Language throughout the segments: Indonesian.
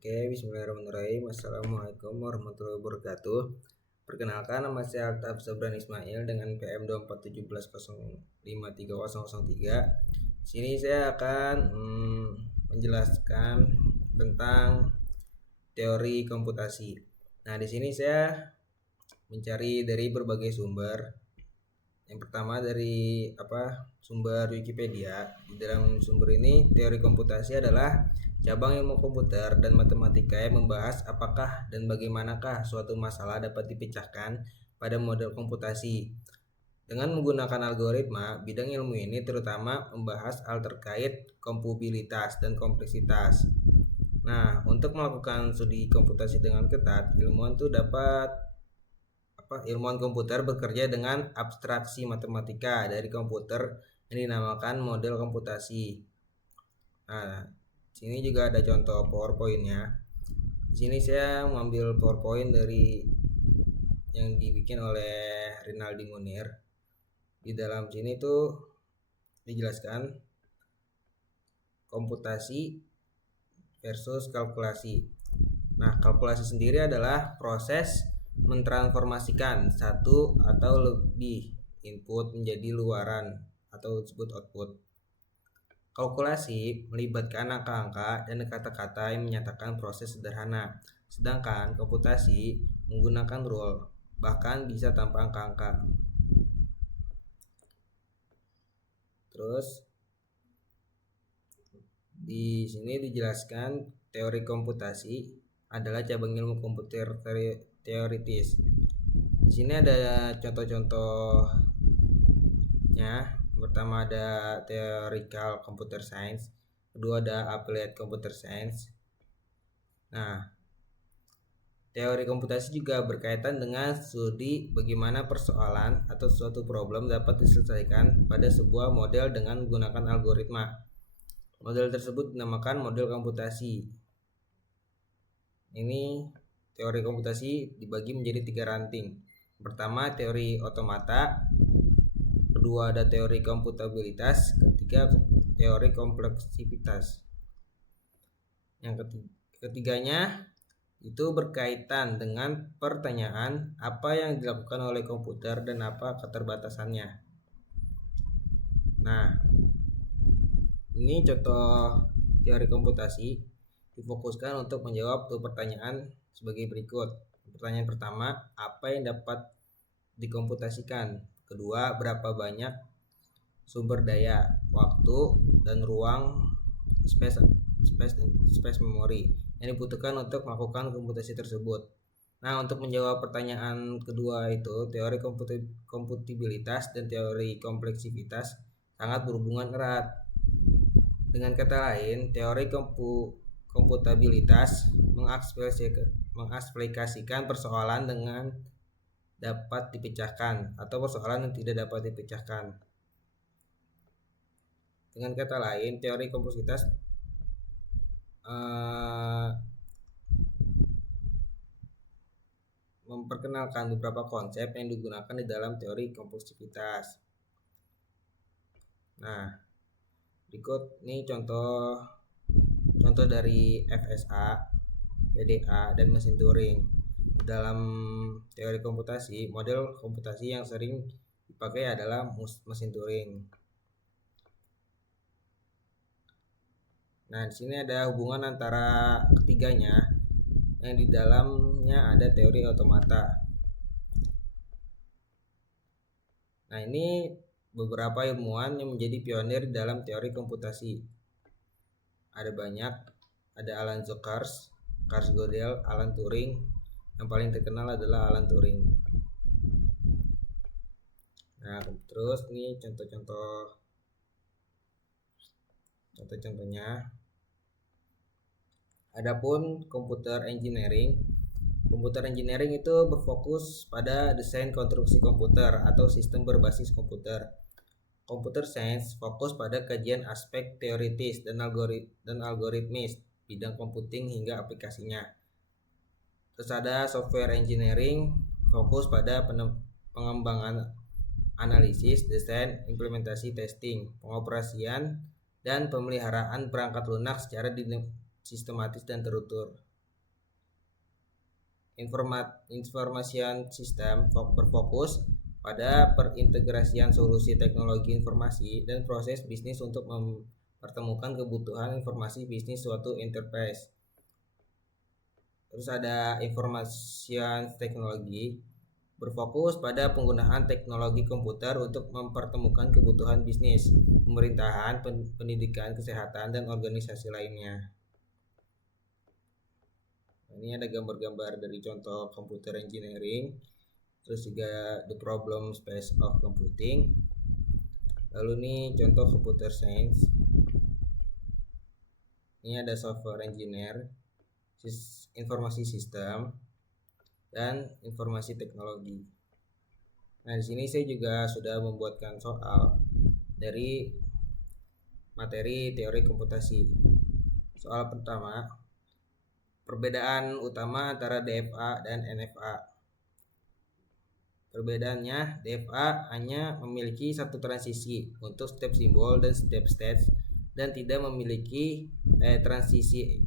Oke, bismillahirrahmanirrahim. Assalamualaikum warahmatullahi wabarakatuh. Perkenalkan, nama saya Altaf Sabran Ismail dengan PM 2417053003. Sini saya akan menjelaskan tentang teori komputasi. Nah, di sini saya mencari dari berbagai sumber. Yang pertama dari sumber Wikipedia. Di dalam sumber ini, teori komputasi adalah cabang ilmu komputer dan matematika yang membahas apakah dan bagaimanakah suatu masalah dapat dipecahkan pada model komputasi. Dengan menggunakan algoritma, bidang ilmu ini terutama membahas hal terkait komputabilitas dan kompleksitas. Nah, untuk melakukan studi komputasi dengan ketat, ilmuwan komputer bekerja dengan abstraksi matematika dari komputer yang dinamakan model komputasi. Nah, sini juga ada contoh PowerPoint-nya. Di sini saya mengambil PowerPoint dari yang dibikin oleh Rinaldi Munir. Di dalam sini tuh dijelaskan komputasi versus kalkulasi. Nah, kalkulasi sendiri adalah proses mentransformasikan satu atau lebih input menjadi luaran atau disebut output. Kalkulasi melibatkan angka-angka dan kata-kata yang menyatakan proses sederhana, sedangkan komputasi menggunakan rule, bahkan bisa tanpa angka-angka. Terus di sini dijelaskan teori komputasi adalah cabang ilmu komputer teoritis. Di sini ada contoh-contohnya. Pertama ada theoretical computer science, kedua ada applied computer science. Nah, teori komputasi juga berkaitan dengan studi bagaimana persoalan atau suatu problem dapat diselesaikan pada sebuah model dengan menggunakan algoritma. Model tersebut dinamakan model komputasi. Ini teori komputasi dibagi menjadi 3 ranting. Pertama, teori otomata, kedua ada teori komputabilitas, ketiga teori kompleksitas. Yang ketiganya itu berkaitan dengan pertanyaan apa yang dilakukan oleh komputer dan apa keterbatasannya. Nah, ini contoh teori komputasi difokuskan untuk menjawab dua pertanyaan sebagai berikut. Pertanyaan pertama, apa yang dapat dikomputasikan? Kedua, berapa banyak sumber daya, waktu, dan ruang space memori yang dibutuhkan untuk melakukan komputasi tersebut. Nah, untuk menjawab pertanyaan kedua itu, teori komputabilitas dan teori kompleksitas sangat berhubungan erat. Dengan kata lain, teori komputabilitas mengaplikasikan persoalan dengan dapat dipecahkan atau persoalan yang tidak dapat dipecahkan. Dengan kata lain, teori kompleksitas memperkenalkan beberapa konsep yang digunakan di dalam teori kompleksitas. Nah, berikut ini contoh dari FSA, PDA, dan mesin Turing. Dalam teori komputasi, model komputasi yang sering dipakai adalah mesin Turing. Nah, di sini ada hubungan antara ketiganya yang di dalamnya ada teori otomata. Nah, ini beberapa ilmuwan yang menjadi pionir dalam teori komputasi. Ada banyak, ada Alan Shokars, Carl Gödel, Alan Turing. Yang paling terkenal adalah Alan Turing. Nah, terus ini contohnya. Adapun computer engineering itu berfokus pada desain konstruksi komputer atau sistem berbasis komputer. Computer science fokus pada kajian aspek teoritis dan algoritmis bidang computing hingga aplikasinya. Terus ada software engineering fokus pada pengembangan analisis, desain, implementasi, testing, pengoperasian, dan pemeliharaan perangkat lunak secara sistematis dan terukur. Information System berfokus pada perintegrasian solusi teknologi informasi dan proses bisnis untuk mempertemukan kebutuhan informasi bisnis suatu enterprise. Terus ada Information Technology berfokus pada penggunaan teknologi komputer untuk mempertemukan kebutuhan bisnis, pemerintahan, pendidikan, kesehatan, dan organisasi lainnya. Ini ada gambar-gambar dari contoh computer engineering, terus juga the problem space of computing. Lalu ini contoh computer science. Ini ada software engineer, informasi sistem, dan informasi teknologi. Nah, di sini saya juga sudah membuatkan soal dari materi teori komputasi. Soal pertama, perbedaan utama antara DFA dan NFA. Perbedaannya, DFA hanya memiliki satu transisi untuk step simbol dan step stage dan tidak memiliki transisi.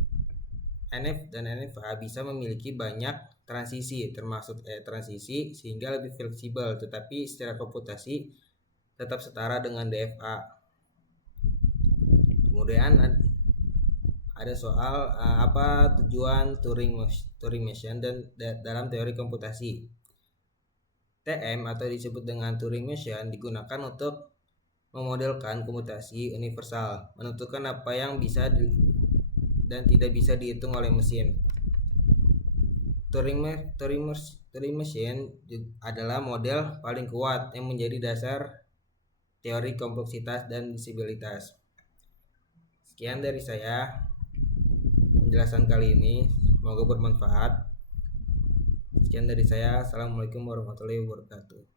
NF dan NFA bisa memiliki banyak transisi, termasuk transisi, sehingga lebih fleksibel, tetapi secara komputasi tetap setara dengan DFA. Kemudian ada soal apa tujuan Turing machine dan dalam teori komputasi. TM atau disebut dengan Turing machine digunakan untuk memodelkan komputasi universal, menentukan apa yang bisa dan tidak bisa dihitung oleh mesin. Turing machine adalah model paling kuat yang menjadi dasar teori kompleksitas dan divisibilitas. Sekian dari saya penjelasan kali ini, semoga bermanfaat. Sekian dari saya. Assalamualaikum warahmatullahi wabarakatuh.